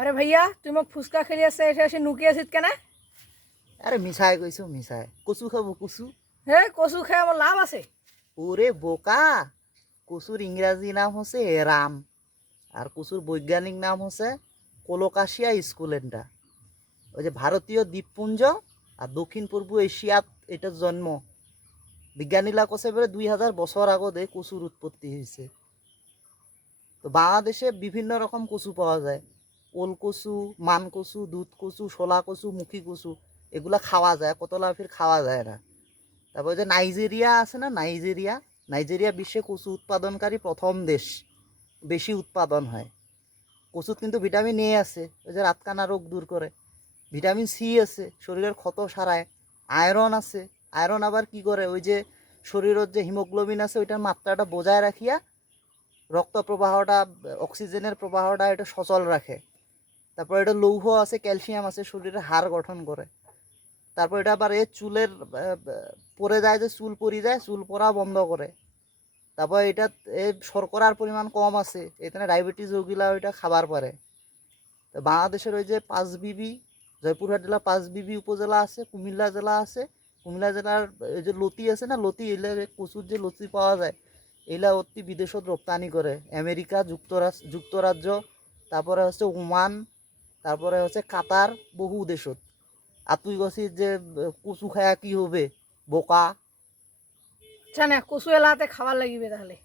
আরে ভাইয়া তুই মোক ফুচকা খেলি আছে এসে এসে নুকি আছিস কেন? আরে মিছাই কইছো মিছাই। কচু খাবো কচু। হে কচু খাই আমার লাভ আছে? ওরে বোকা, কচুর ইংরাজি নাম হচ্ছে রাম, আর কচুর বৈজ্ঞানিক নাম হচ্ছে কোলোকাসিয়া স্কুলেন্টা। ওই যে ভারতীয় দ্বীপপুঞ্জ আর দক্ষিণ পূর্ব এশিয়াত এটার জন্ম। বিজ্ঞানীরা কছে বলে 2000 বছর আগতে কচুর উৎপত্তি হয়েছে। তো বাংলাদেশে বিভিন্ন রকম কচু পাওয়া যায়। ওল কচু, মান কচু, দুধ কচু, শোলা কচু, মুখী কচু, এগুলা খাওয়া যায়, কতলা ফির খাওয়া যায় না। তারপর যে নাইজেরিয়া আছে না, নাইজেরিয়া নাইজেরিয়া বিশ্বে কচু উৎপাদনকারী প্রথম দেশ, বেশি উৎপাদন হয়। কচুত কিন্তু ভিটামিন এ আছে, ওই যে রাতকানা রোগ দূর করে। ভিটামিন সি আছে, শরীরের ক্ষত সারায়। আয়রন আছে, আয়রন আবার কি করে, ওই যে শরীরের যে হিমোগ্লোবিন আছে ওইটার মাত্রাটা বজায় রাখিয়া রক্ত প্রবাহটা, অক্সিজেনের প্রবাহটা এটা সচল রাখে। তারপর এটা লৌহ আছে, ক্যালসিয়াম আছে, শরীরের হাড় গঠন করে। তারপর এটা আবার এই চুলের পরে যায়, যে চুল পরি যায়, চুল পরা বন্ধ করে। তারপর এটা এই শর্করার পরিমাণ কম আছে, এখানে ডায়াবেটিস রোগীরা ওইটা খাবার পারে। তো বাংলাদেশের ওই যে পাঁচবিবি, জয়পুরহাট জেলা পাঁচবিবি উপজেলা আছে, কুমিল্লা জেলা আছে। কুমিল্লা জেলার এই যে লতি আছে না, লতি, এগুলো কচুর যে লতি পাওয়া যায়, এগুলা অতি বিদেশত রপ্তানি করে। আমেরিকা যুক্তরাজ্য, তারপরে হচ্ছে ওমান, তারপরে হচ্ছে কাতার, বহু দেশত। আর তুই গছিস যে কচু খায়া কি হবে, বোকা। জানে কচু এলাহাতে খাবার লাগিবে তাহলে।